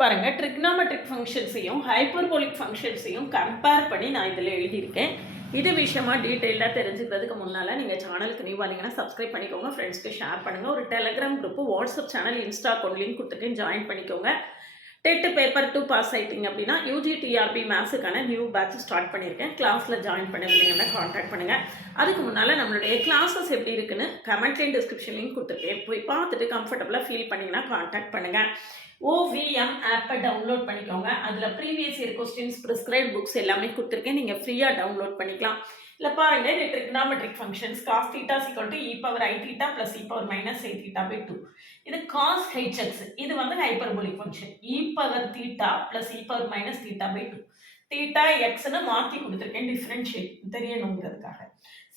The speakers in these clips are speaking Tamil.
பாருங்கள், ட்ரிக்னாமெட்ரிக் ஃபங்க்ஷன்ஸையும் ஹைப்பர்போலிக் ஃபங்க்ஷன்ஸையும் கம்பேர் பண்ணி நான் இதில் எழுதியிருக்கேன். இது விஷயமா டீட்டெயிலாக தெரிஞ்சுக்கிறதுக்கு முன்னால் நீங்கள் சேனலுக்கு நியூ வந்தீங்கன்னா சப்ஸ்கிரைப் பண்ணிக்கோங்க, ஃப்ரெண்ட்ஸ்க்கு ஷேர் பண்ணுங்கள். ஒரு Telegram group, WhatsApp channel, Insta account link கொடுத்துருக்கேன், ஜாயின் பண்ணிக்கோங்க. டெட் பேப்பர் 2 பாஸ் ஆகிட்டிங்க அப்படின்னா யூஜி டிஆர்பி மேத்ஸுக்கான நியூ பேட்ச் ஸ்டார்ட் பண்ணியிருக்கேன். கிளாஸில் ஜாயின் பண்ணுவீங்கன்னா காண்டாக்ட் பண்ணுங்கள். அதுக்கு முன்னால் நம்மளுடைய கிளாஸஸ் எப்படி இருக்குன்னு கமெண்ட்லேயும் டிஸ்கிரிப்ஷன் லிங்க் கொடுத்துருக்கேன், போய் பார்த்துட்டு கம்ஃபர்டபுளாக ஃபீல் பண்ணிங்கன்னா காண்டாக்ட் பண்ணுங்கள். OVM ஆப்பை டவுன்லோட் பண்ணிக்கோங்க. அதில் previous year questions, prescribed books எல்லாமே கொடுத்துருக்கேன், நீங்கள் ஃப்ரீயாக டவுன்லோட் பண்ணிக்கலாம். இல்லை பாருங்கள், இது trigonometric functions cos theta equal to e power i theta plus e power minus i theta by 2. இது காஸ் ஹெச்எக்ஸ், இது வந்து hyperbolic function e power theta plus e power minus theta by 2. Theta எக்ஸ்ன்னு மாற்றி கொடுத்துருக்கேன் டிஃப்ரென்ஷியேட் தெரியணுங்கிறதுக்காக.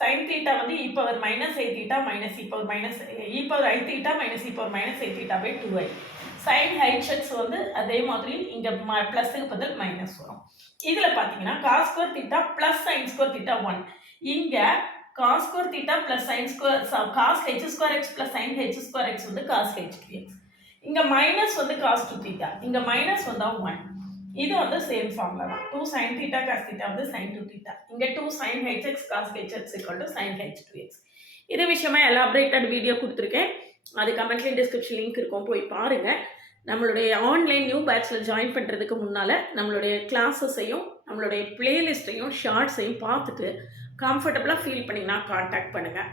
சைன் தீட்டா வந்து e power minus i theta minus e power minus e power i theta minus e power minus i theta pi 2i. Sine h x வந்து அதே மாதிரி இங்கே ப்ளஸுக்கு பதில் மைனஸ் வரும். இதில் பார்த்தீங்கன்னா cos square theta plus sine square theta 1. இங்கே cos square theta plus sine square cos h square x plus sine h square x வந்து காஸ் ஹெச் எக்ஸ். இங்கே மைனஸ் வந்து காஸ் 2 தீட்டா, இங்கே மைனஸ் வந்தால் 1. இது வந்து சேம் ஃபார்முலா தான். 2 சைன் தீட்டா காஸ் தீட்டா வந்து சைன் 2 தீட்டா. இங்கே 2 sine h x cos h x equal to sine h 2x. இது விஷயமா எலாபரேட்டட் வீடியோ கொடுத்துருக்கேன், அது கமெண்ட்லேயும் டிஸ்கிரிப்ஷன் லிங்க் இருக்கும், போய் பாருங்கள். நம்மளுடைய ஆன்லைன் நியூ பேட்சில் ஜாயின் பண்ணுறதுக்கு முன்னால் நம்மளுடைய கிளாஸஸையும் நம்மளுடைய பிளேலிஸ்ட்டையும் ஷார்ட்ஸையும் பார்த்துட்டு கம்ஃபர்டபுளாக ஃபீல் பண்ணிங்கன்னா காண்டாக்ட் பண்ணுங்கள்.